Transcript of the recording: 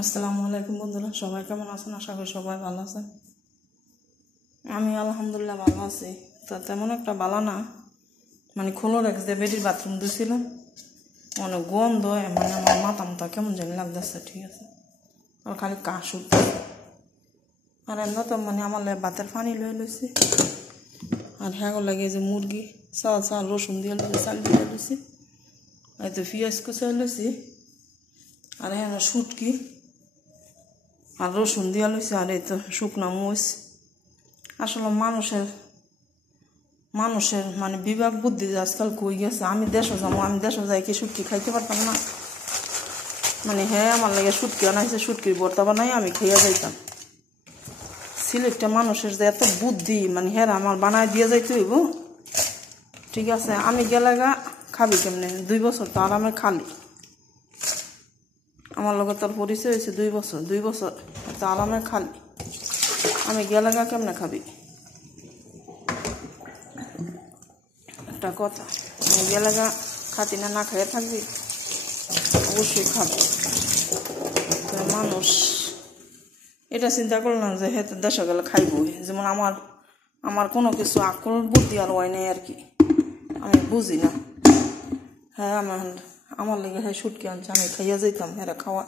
আসসালামু আলাইকুম বন্ধুরা, সবাই কেমন আছেন? আশা করি সবাই ভালো আছেন। আমি আলহামদুলিল্লাহ ভালো আছি। তো তেমন একটা ভালো না, মানে ক্লোরক্স দিয়ে বেডির বাথরুম দিয়েছিলাম, অনেক গন্ধ, মানে আমার মাথা কেমন জানি লাগতেছে। ঠিক আছে, আর খালি কাশ উঠতেছে। আর এমন তো মানে আমার ভাতের পানি লয়ে লইছি, আর হ্যাঁ লাগে যে মুরগি চাল রসুন দিয়ে লইছি, চাল দিয়ে লইছি, এই তো পেঁয়াজ কুচাই লইছি, আর হ্যাঁ শুটকি আর রসুন দিয়া লইছে, আর এই তো শুকনা মরিচ। আসলে মানুষের মানে বিভাগ বুদ্ধি আজকাল কই গেছে। আমি দেশে যাই কি শুটকি খাইতে পারতাম না? মানে হ্যাঁ আমার লাগে শুটকি আনাইছে, শুটকির ভর্তা বানাই আমি খেয়ে যাইতাম। সিলেটটা মানুষের যে এত বুদ্ধি, মানে হ্যাঁ আমার বানায় দিয়ে যাইতে হইব। ঠিক আছে, আমি গেলে খাবি কেমনে? 2 বছর তো আরামে খালি, আমার লগে তোর পরিচয় হয়েছে 2 বছর তো আরামে খালি, আমি গেলে কেমনে খাবি? একটা কথা, আমি গেলে খাতি না খাইয়ে থাকবি? অবশ্যই খাবি। মানুষ এটা চিন্তা করলাম যে হয়তো দেশে গেলে খাইব। যেমন আমার কোনো কিছু আকল বুদ্ধি আর হয় নাই আর কি, আমি বুঝি না। হ্যাঁ আমার লেগে হ্যাঁ শুটকি আনছে, আমি খাইয়া যাইতাম, হ্যাঁ খাওয়া